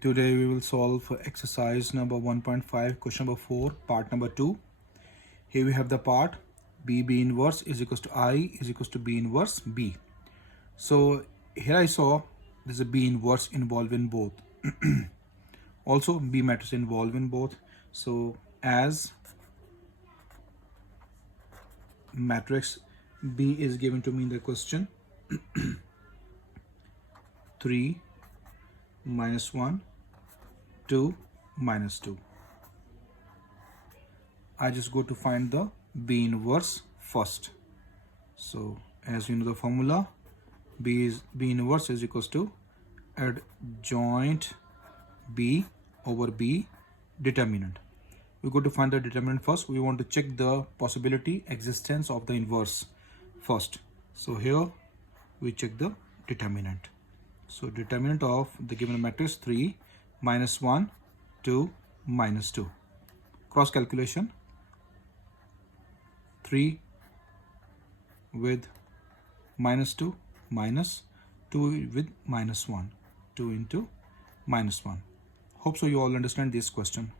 Today we will solve exercise number 1.5, question number 4, part number 2. Here we have the part B inverse is equals to I is equals to B inverse B. So here I saw there's a B inverse involved in both. Also B matrix involved in both. So as matrix B is given to me in the question 3 minus 1 2 minus 2. I just go to find the B inverse first. So as you know the formula, B inverse is equals to adjoint B over B determinant. We go to find the determinant first. We want to check the possibility existence of the inverse first. So here we check the determinant. So determinant of the given matrix 3 minus 1 2 minus 2. Cross calculation, 3 with minus 2 minus 2 with minus 1, 2 into minus 1. Hope so you all understand this question.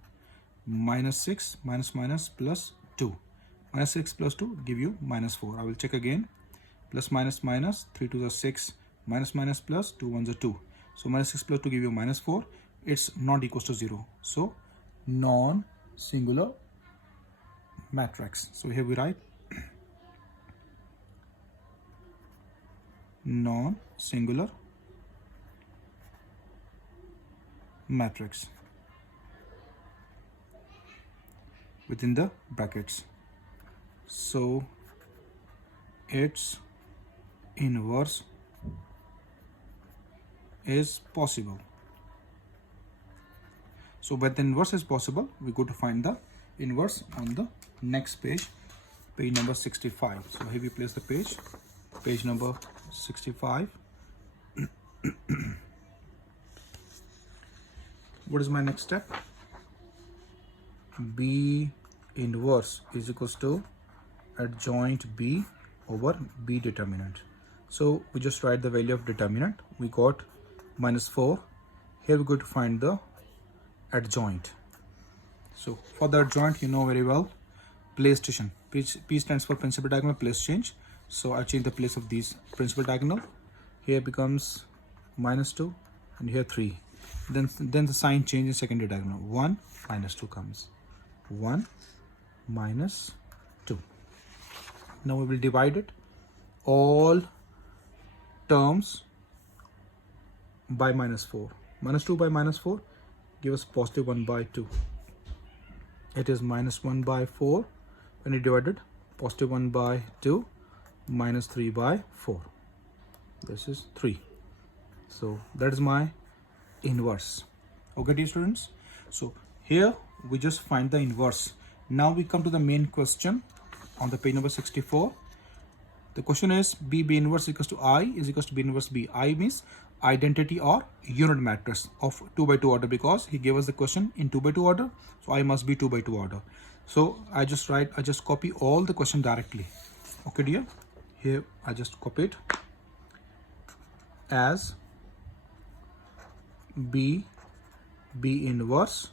Minus 6 minus minus plus 2. Minus 6 plus 2 give you minus 4. I will check again. Plus minus minus, 3 to the 6, minus minus plus 2 1s are 2. So minus 6 plus 2 give you minus 4. It's not equals to 0. So non-singular matrix. So here we write non-singular matrix within the brackets. So its inverse is possible. So when the inverse is possible, we go to find the inverse on the next page, page number 65. So here we place the page number 65. What is my next step? B inverse is equals to adjoint B over B determinant. So we just write the value of determinant. We got minus 4. Here we go to find the adjoint. So for the adjoint, you know very well, place station. P stands for principal diagonal place change. So I change the place of these principal diagonal. Here becomes minus 2 and here 3. Then the sign change in secondary diagonal. 1 minus 2 comes. 1 minus 2. Now we will divide it all terms by minus 4. Minus 2 by minus 4 give us positive 1 by 2. It is minus 1 by 4 when you divided, positive 1 by 2, minus 3 by 4. This is 3. So that is my inverse. Okay, dear students. So here we just find the inverse. Now we come to the main question on the page number 64. The question is B inverse equals to I is equals to B inverse B. I means identity or unit matrix of 2 by 2 order, because he gave us the question in 2 by 2 order. So I must be 2 by 2 order. So I just copy all the question directly. Okay, dear. Here I just copy it as B inverse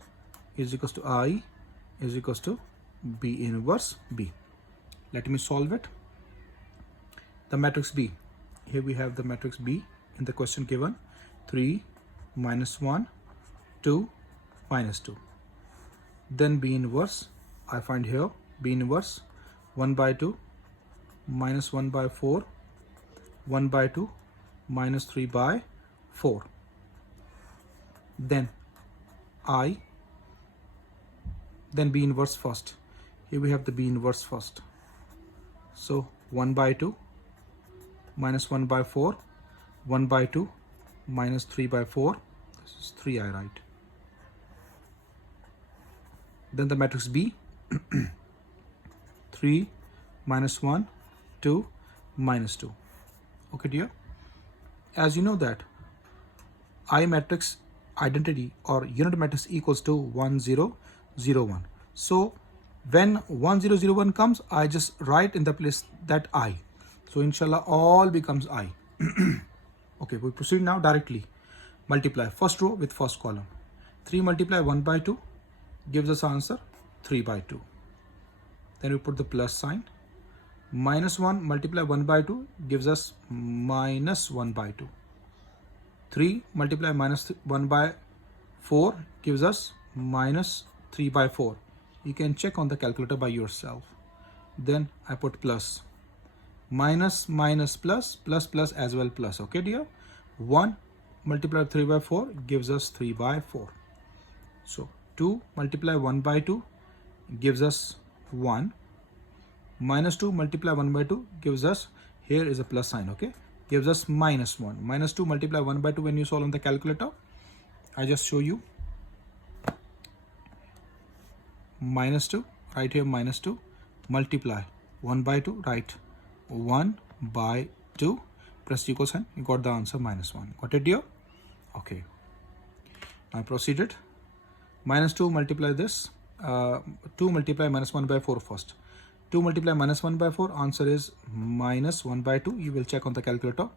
is equals to I is equals to B inverse B. Let me solve it. The matrix B. Here we have the matrix B in the question given 3 minus 1 2 minus 2. Then B inverse, I find here B inverse 1 by 2 minus 1 by 4, 1 by 2 minus 3 by 4. Then I, then B inverse first. Here we have the B inverse first. So 1 by 2 minus 1 by 4, 1 by 2 minus 3 by 4. This is 3 I write. Then the matrix B 3 minus 1 2 minus 2. Okay, dear. As you know that I matrix identity or unit matrix equals to 1 0 0 1. So when 1 0 0 1 comes, I just write in the place that I. So inshallah all becomes I. Okay, we proceed now directly. multiply first row with first column. 3 multiply 1 by 2 gives us answer 3 by 2. Then we put the plus sign. Minus 1 multiply 1 by 2 gives us minus 1 by 2. 3 multiply minus 1 by 4 gives us minus 3 by 4. You can check on the calculator by yourself. Then I put plus. Minus minus plus, plus plus as well plus. Okay dear? 1 multiplied 3 by 4 gives us 3 by 4. So 2 multiply 1 by 2 gives us 1. Minus 2 multiply 1 by 2 gives us, here is a plus sign, okay, gives us minus 1. Minus 2 multiply 1 by 2 when you solve on the calculator, I just show you. Minus 2, right here minus 2, multiply 1 by 2, right, 1 by 2, press equal sign, you got the answer minus 1. Got it dear? Okay. Now proceeded. Minus 2 multiply this, 2 multiply minus 1 by 4 first. 2 multiply minus 1 by 4, answer is minus 1 by 2. You will check on the calculator.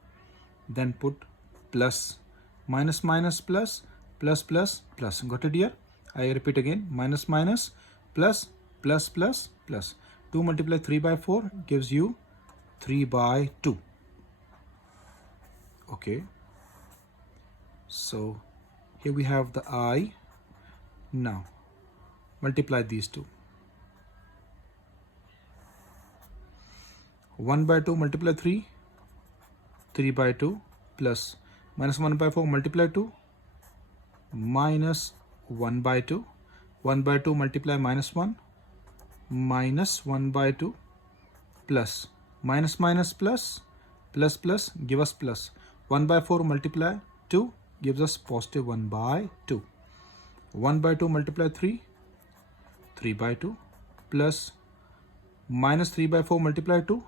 Then put plus. Minus minus plus, plus plus plus. Got it here? I repeat again. Minus minus plus, plus plus plus. 2 multiply 3 by 4 gives you 3 by 2. Okay. So here we have the I. Now multiply these two. 1 by 2 multiply 3, 3 by 2 plus minus 1 by 4 multiply 2, minus 1 by 2, 1 by 2 multiply minus 1, minus 1 by 2 plus minus minus plus, plus plus give us plus. 1 by 4 multiply 2 gives us positive 1 by 2. 1 by 2 multiply 3, 3 by 2 plus minus 3 by 4 multiply 2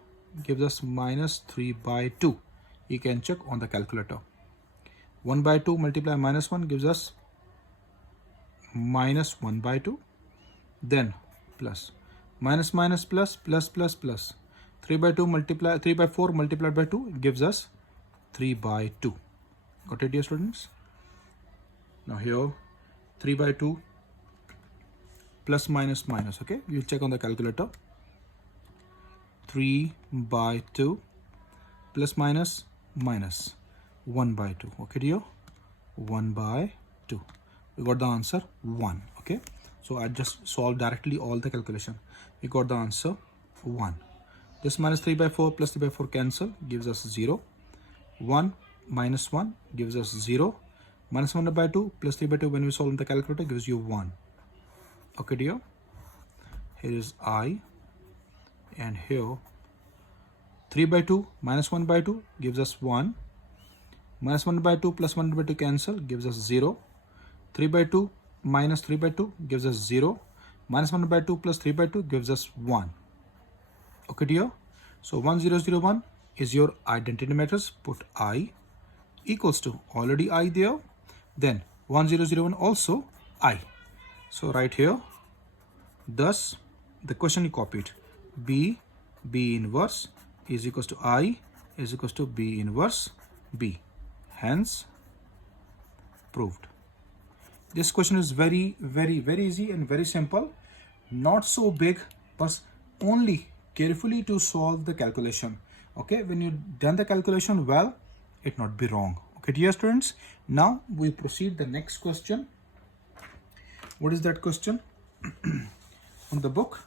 gives us minus 3 by 2. You can check on the calculator. 1 by 2 multiply minus 1 gives us minus 1 by 2. Then plus minus minus plus, plus plus plus. 3 by 2 multiply 3 by 4 multiplied by 2 gives us 3 by 2. Got it dear students? Now here 3 by 2 plus minus minus, okay, you check on the calculator. 3 by 2 plus minus minus 1 by 2, okay dear, 1 by 2. We got the answer 1. Okay, so I just solved directly all the calculation. We got the answer 1. This minus 3 by 4 plus 3 by 4 cancel, gives us 0. 1 minus 1 gives us 0. Minus 1 by 2 plus 3 by 2 when we solve in the calculator gives you 1. Okay dear, here is I, and here 3 by 2 minus 1 by 2 gives us 1. Minus 1 by 2 plus 1 by 2 cancel, gives us 0. 3 by 2 minus 3 by 2 gives us 0. Minus 1 by 2 plus 3 by 2 gives us 1. Okay dear, so 1001 is your identity matrix. Put I equals to already I there, then 1001 also I. So right here, thus the question you copied, B inverse is equals to I is equals to B inverse B. Hence proved. This question is very easy and very simple, not so big, but only carefully to solve the calculation. Okay, when you done the calculation well, it not be wrong. Okay dear students, now we proceed the next question. What is that question? On the book,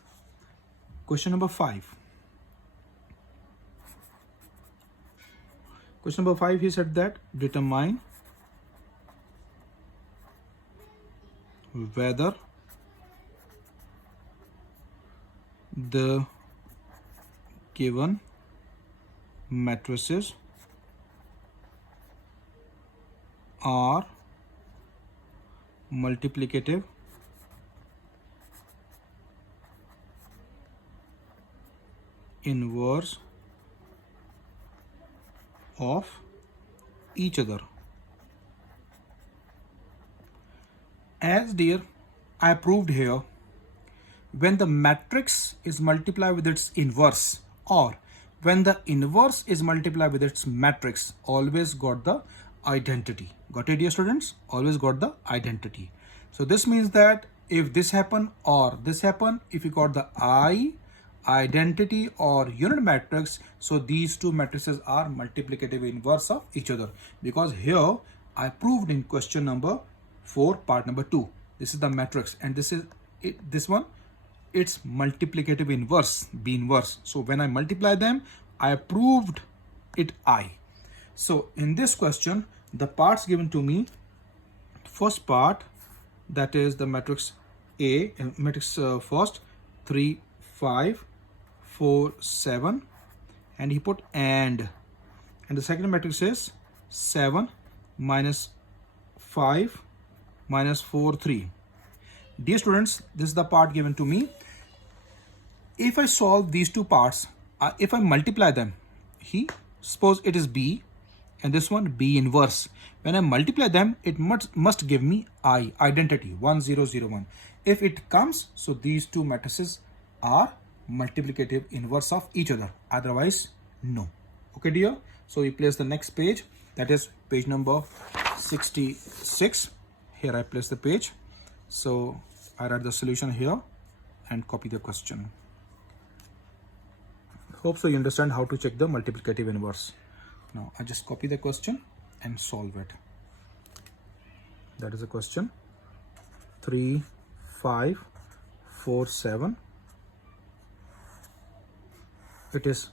question number 5. Question number 5, he said that determine whether the given matrices are multiplicative inverse of each other. As dear, I proved here, when the matrix is multiplied with its inverse, or when the inverse is multiplied with its matrix, always got the identity. Got it, dear students? Always got the identity. So this means that if this happen or this happen, if you got the identity or unit matrix, so these two matrices are multiplicative inverse of each other, because here I proved in question number 4 part number 2, this is the matrix and this is it, this one it's multiplicative inverse, B inverse. So when I multiply them, I proved it I. So in this question, the parts given to me, first part, that is the matrix A, matrix first 3 5 4 7, and he put and the second matrix is 7 minus 5 minus 4 3. Dear students, this is the part given to me. If I solve these two parts, if I multiply them, suppose it is B and this one B inverse. When I multiply them, it must give me identity 1 0 0 1. If it comes, so these two matrices are multiplicative inverse of each other, otherwise no. Okay dear, so we place the next page, that is page number 66. Here I place the page, so I write the solution here and copy the question. Hope so you understand how to check the multiplicative inverse. Now I just copy the question and solve it. That is a question 3 5 4 7. It is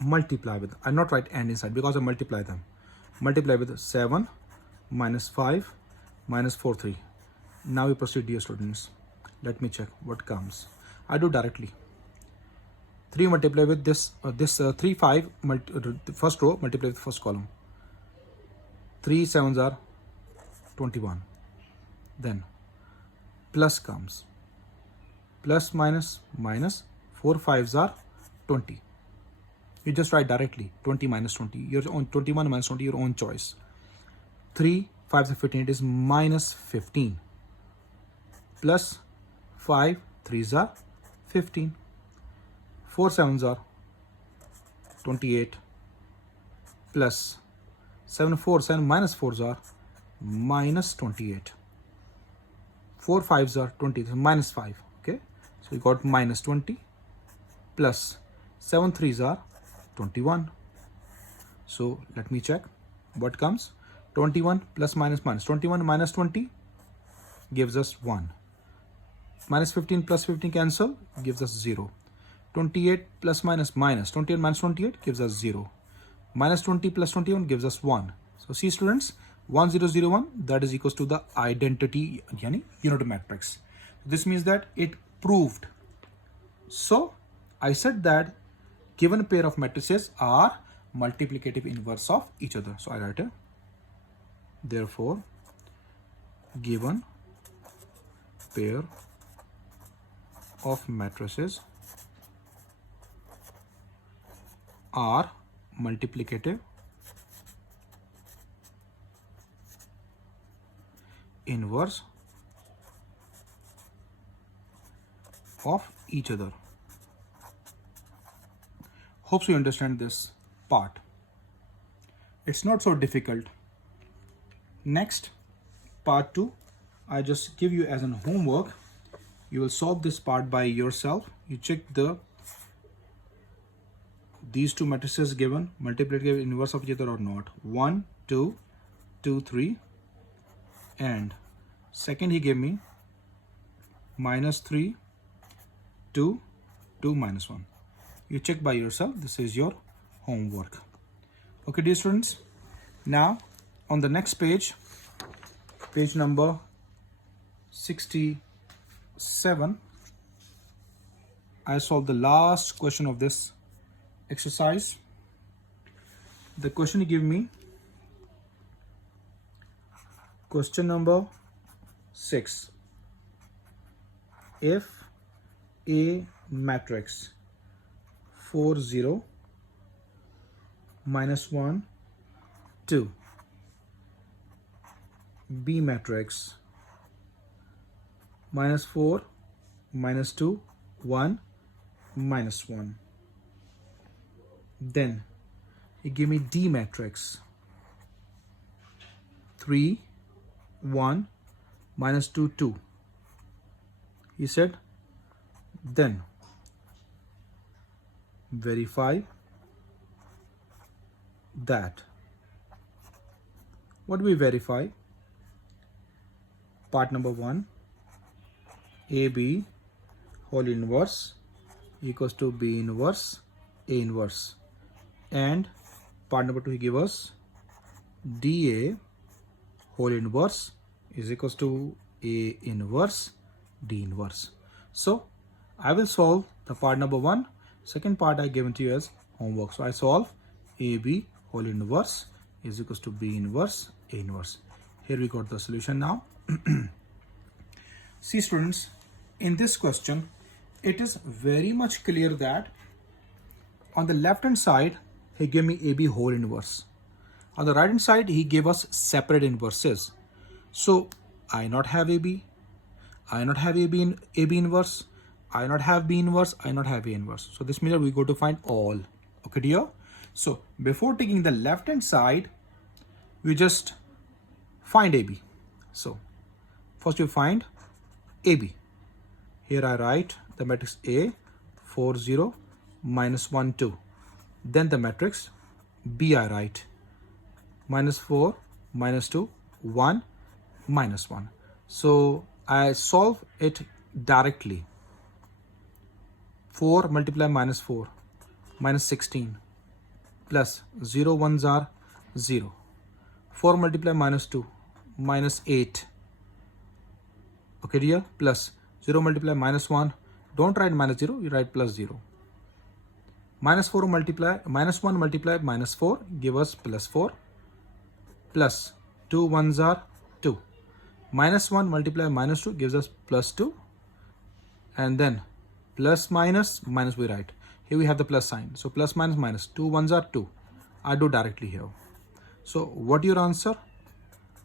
multiply with, I'll not write and inside because I multiply them. Multiply with 7 minus 5 minus 4 3. Now we proceed, dear students. Let me check what comes. I do directly. 3 multiply with this 3 5 first row multiply with first column. 3 7s are 21. Then plus comes, plus minus minus, 4 5s are 20. You just write directly 20 minus 20, your own 21 minus 20, your own choice. 3 5s are 15, it is minus 15, plus 5 3s are 15, 4 7s are 28, plus 7 4 7 minus 4s are minus 28, 4 5s are 20, minus 5. Okay, so we got minus 20, plus 7 3s are 21. So let me check what comes. 21 plus minus minus, 21 minus 20 gives us 1. Minus 15 plus 15 cancel, gives us 0. 28 plus minus minus, 28 minus 28 gives us 0. Minus 20 plus 21 gives us 1. So see students, 1 0 0 1, that is equals to the identity yani unit matrix. This means that it proved. So I said that given pair of matrices are multiplicative inverse of each other. So I write it. Therefore, given pair of matrices are multiplicative inverse of each other. Hope you understand this part. It's not so difficult. Next, part 2, I just give you as an homework. You will solve this part by yourself. You check these two matrices given multiplicative inverse of each other or not. 1 2 2 3, and second he gave me minus 3 2 2 minus 1. You check by yourself. This is your homework. Okay dear students, now on the next page, page number 67, I solved the last question of this exercise. The question he gave me, question number 6. If A matrix 4 0 minus 1 2, B matrix minus 4 minus 2 1 minus 1, then he gave me D matrix 3, 1, minus 2, 2. He said, then verify that. What do we verify? Part number 1, AB whole inverse equals to B inverse A inverse, and part number 2 he gave us DA whole inverse is equals to A inverse D inverse. So I will solve the part number 1. Second part I given to you as homework. So I solve AB whole inverse is equals to B inverse A inverse. Here we got the solution now. See students, in this question it is very much clear that on the left hand side he gave me AB whole inverse. On the right hand side he gave us separate inverses. So I not have AB, I not have AB inverse, I not have B inverse, I not have A inverse. So this means that we go to find all. Okay dear? So before taking the left hand side, we just find AB. So first you find AB. Here I write the matrix A 4 0 minus 1 2. Then the matrix B I write minus 4 minus 2 1 minus 1. So I solve it directly. 4 multiply minus 4 minus 16 plus 0 ones are 0. 4 multiply minus 2 minus 8. Okay dear, plus 0 multiply minus 1. Don't write minus 0, you write plus 0. Minus 4 multiply minus 1 multiply minus 4 give us plus 4, plus 2 ones are 2. Minus 1 multiply minus 2 gives us plus 2, and then plus minus minus we write. Here we have the plus sign. So plus minus minus, 2 ones are 2. I do directly here. So what your answer?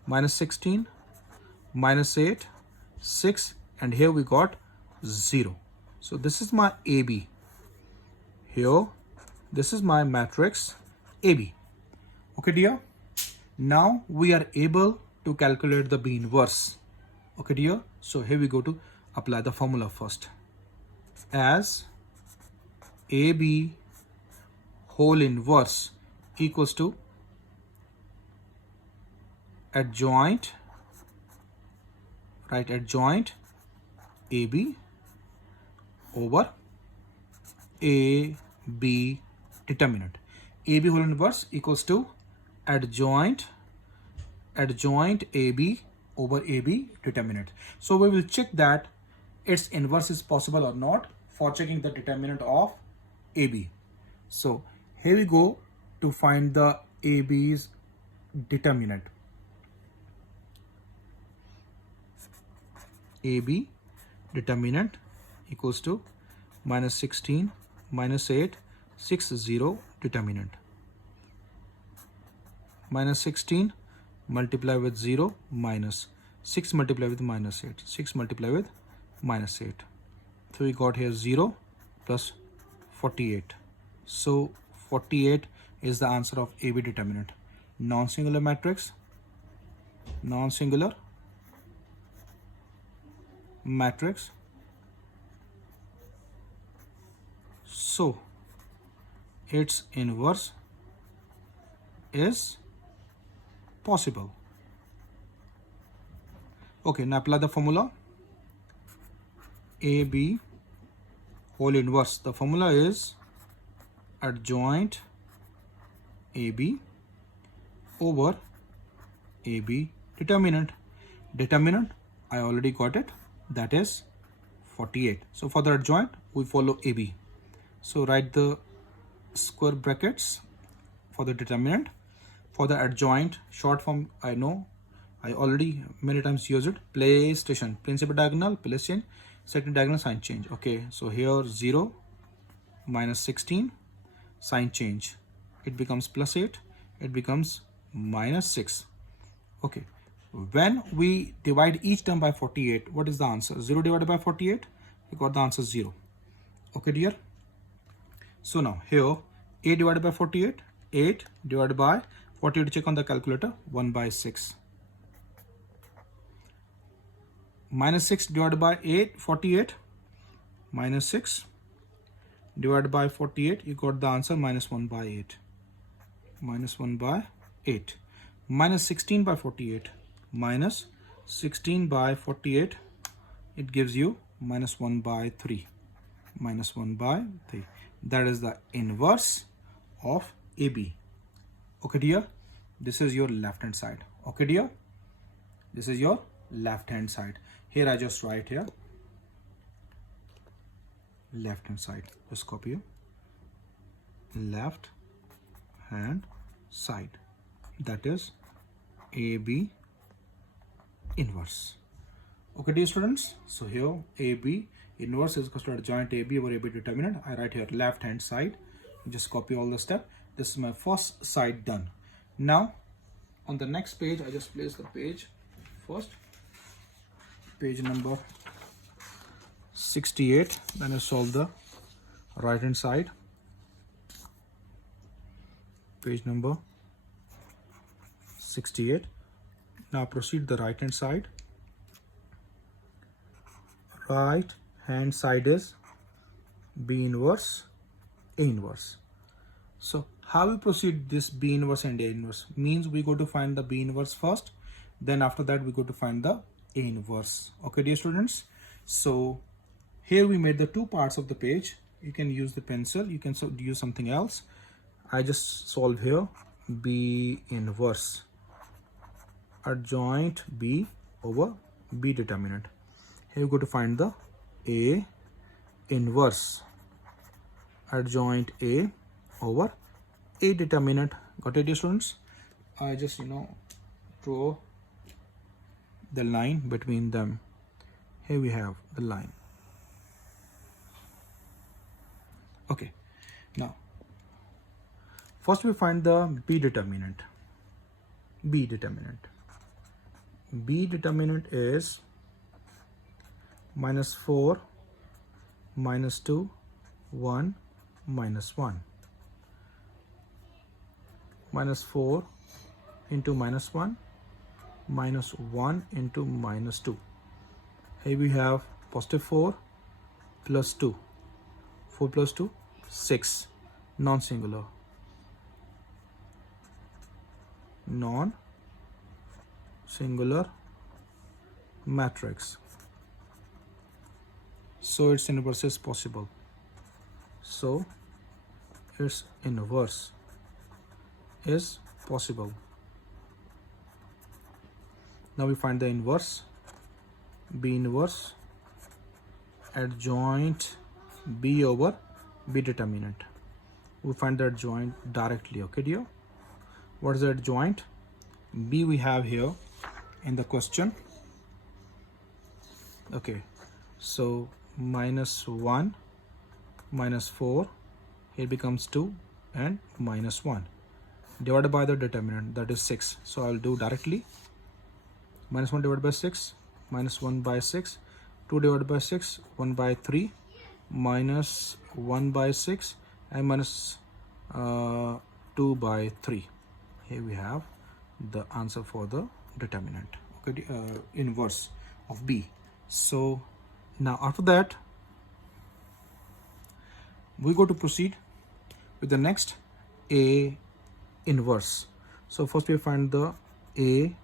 Minus 16, minus 8, 6, and here we got 0. So this is my AB. Here, this is my matrix AB. Okay dear? Now we are able to calculate the B inverse. Okay dear? So here we go to apply the formula first. As AB whole inverse equals to adjoint, right, adjoint AB over AB determinant. AB whole inverse equals to adjoint AB over AB determinant. So we will check that its inverse is possible or not for checking the determinant of AB. So here we go to find the AB's determinant. AB determinant equals to minus 16 minus 8 6 0 determinant. Minus 16 multiply with 0 minus 6 multiply with minus 8, 6 multiply with minus 8. So we got here 0 plus 48. So 48 is the answer of AB determinant. Non-singular matrix, non-singular matrix. So its inverse is possible. Okay, now apply the formula. AB whole inverse. The formula is adjoint AB over AB determinant. Determinant, I already got it. That is 48. So for the adjoint, we follow AB. So write the square brackets for the determinant. For the adjoint, short form, I know, I already many times used it. Place station, principal diagonal, place change, second diagonal, sign change. Okay, so here 0 minus 16, sign change. It becomes plus 8, it becomes minus 6. Okay, when we divide each term by 48, what is the answer? 0 divided by 48, we got the answer 0. Okay dear? So now here, 8 divided by 48, 8 divided by 48, check on the calculator, 1 by 6. minus 6 divided by 48. Minus 6 divided by 48, you got the answer minus 1 by 8. Minus 1 by 8. Minus 16 by 48. Minus 16 by 48, it gives you minus 1 by 3. Minus 1 by 3. That is the inverse of AB. Okay dear, this is your left hand side. Okay dear, this is your left hand side. Here I just write here left hand side. Just copy you. Left hand side. That is AB inverse. Okay dear students, so here AB inverse is equal to adjoint AB over AB determinant. I write here left hand side. Just copy all the step. This is my first side done. Now on the next page, I just place the page first. Page number 68. Then I solve the right hand side. Page number 68. Now proceed the right hand side. Right hand side is B inverse, A inverse. So how we proceed this B inverse and A inverse? Means we go to find the B inverse first, then after that we go to find the A inverse. Okay dear students, so here we made the two parts of the page. You can use the pencil, you can use something else. I just solve here B inverse adjoint B over B determinant. Here you go to find the A inverse adjoint A over A determinant. Got it dear students? I just draw the line between them. Here we have the line. Okay, now first we find the B determinant. B determinant. B determinant is minus 4, minus 2, 1, minus 1. Minus 4 into minus 1, minus 1 into minus 2. Here we have positive 4 plus 2. 4 plus 2, 6. Non-singular. Non-singular matrix. So its inverse is possible. So its inverse is possible. Now we find the inverse. B inverse adjoint B over B determinant. We find the adjoint directly. Okay dear, what is the adjoint? B we have here in the question. Okay, so minus 1 minus 4, here becomes 2 and minus 1 divided by the determinant, that is 6. So I'll do directly. Minus 1 divided by 6, minus 1 by 6, 2 divided by 6, 1 by 3, minus 1 by 6, and minus 2 by 3. Here we have the answer for the determinant. Okay, inverse of B. So now after that we go to proceed with the next A inverse. So first we find the A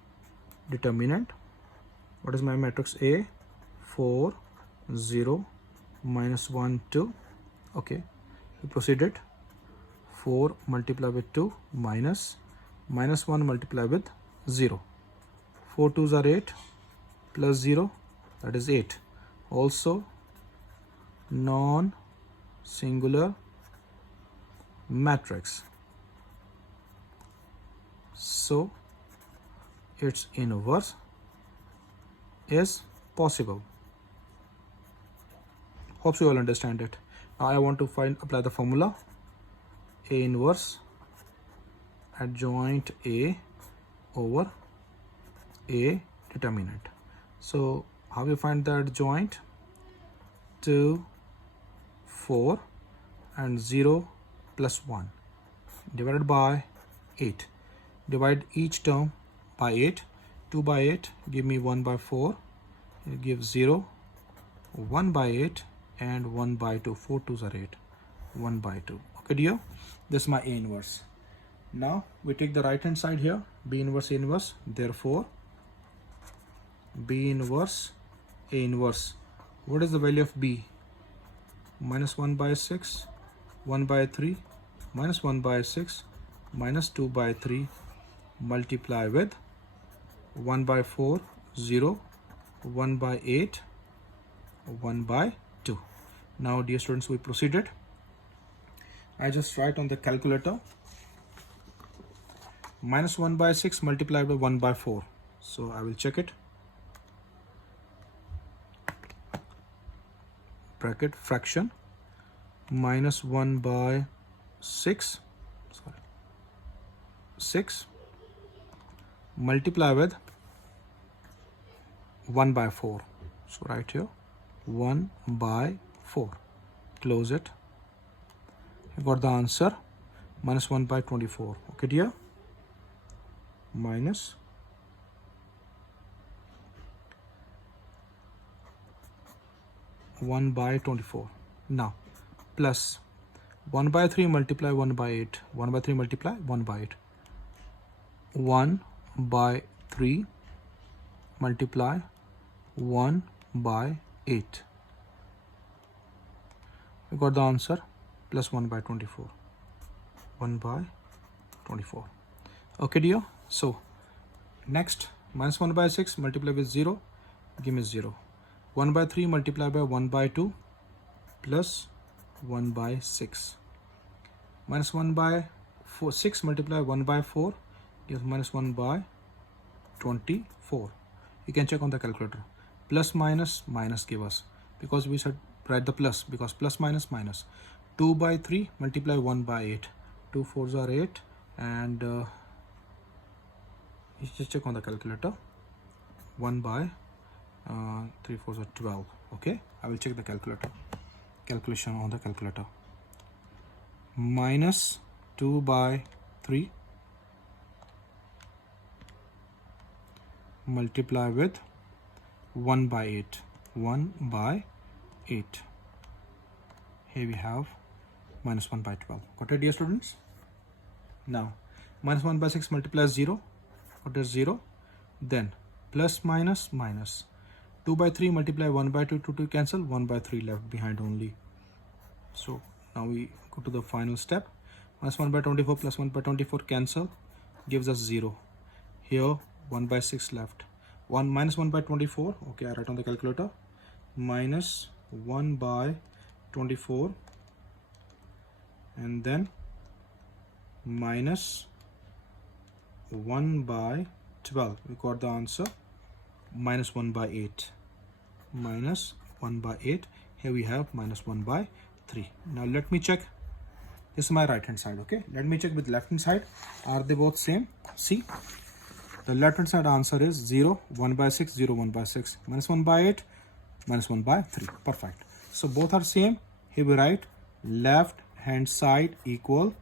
determinant. What is my matrix A? 4, 0, minus 1, 2. Okay, we proceeded. 4 multiply with 2 minus 1 multiply with 0. 4 2s are 8 plus 0, that is 8. Also non-singular matrix. So its inverse is possible. Hope you all understand it. Now I want to apply the formula. A inverse adjoint A over A determinant. So how we find the adjoint? 2, 4 and 0 plus 1 divided by 8. Divide each term by 8. 2 by 8 give me 1 by 4. You give 0, 1 by 8 and 1 by 2. 4 2s are 8. 1 by 2. Okay dear, this is my A inverse. Now we take the right hand side here, B inverse A inverse. Therefore B inverse A inverse. What is the value of B? Minus 1 by 6, 1 by 3, minus 1 by 6, minus 2 by 3, multiply with 1 by 4, 0, 1 by 8, 1 by 2. Now dear students, we proceeded. I just write on the calculator minus 1 by 6 multiplied by 1 by 4. So I will check it. Bracket fraction minus 1 by 6 multiply with 1 by 4. So right here 1 by 4. Close it. You got the answer minus 1 by 24. Okay dear, minus 1 by 24. Now plus 1 by 3 multiply 1 by 8. 1 by 3 multiply 1 by 8. 1 by 3 multiply 1 by 8. We got the answer plus 1 by 24. 1 by 24. Okay dear, so next minus 1 by 6 multiply with 0, give me 0. 1 by 3 multiply by 1 by 2 plus 1 by 6. Minus 1 by 6 multiply 1 by 4 gives minus 1 by 24. You can check on the calculator. Plus minus minus give us, because we should write the plus, because plus minus minus. 2 by 3 multiply 1 by 8. 2 4s are 8 and you just check on the calculator. 1 by 3 4s are 12. Okay, I will check the calculation on the calculator. Minus 2 by 3 multiply with 1 by 8. 1 by 8. Here we have minus 1 by 12. Got it dear students? Now minus 1 by 6 multiplies 0. What is 0? Then plus minus minus. 2 by 3 multiply 1 by 2, 2 cancel, 1 by 3 left behind only. So now we go to the final step. Minus 1 by 24 plus 1 by 24 cancel, gives us 0. Here 1 by 6 left. Minus 1 by 24. Okay, I write on the calculator. Minus 1 by 24 and then minus 1 by 12. We got the answer minus 1 by 8. Minus 1 by 8. Here we have minus 1 by 3. Now let me check. This is my right hand side. Okay, let me check with left hand side. Are they both same? See, the left hand side answer is 0, 1 by 6, 0, 1 by 6. Minus 1 by 8, minus 1 by 3. Perfect. So both are same. Here we write left hand side equal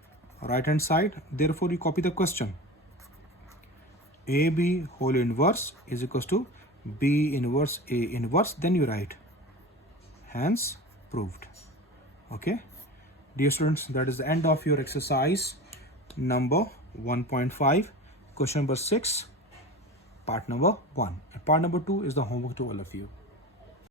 right hand side. Therefore you copy the question. AB whole inverse is equals to B inverse A inverse. Then you write. Hence proved. Okay. Dear students, that is the end of your exercise number 1.5. Question number 6. Part number 1. Part number 2 is the homework to all of you.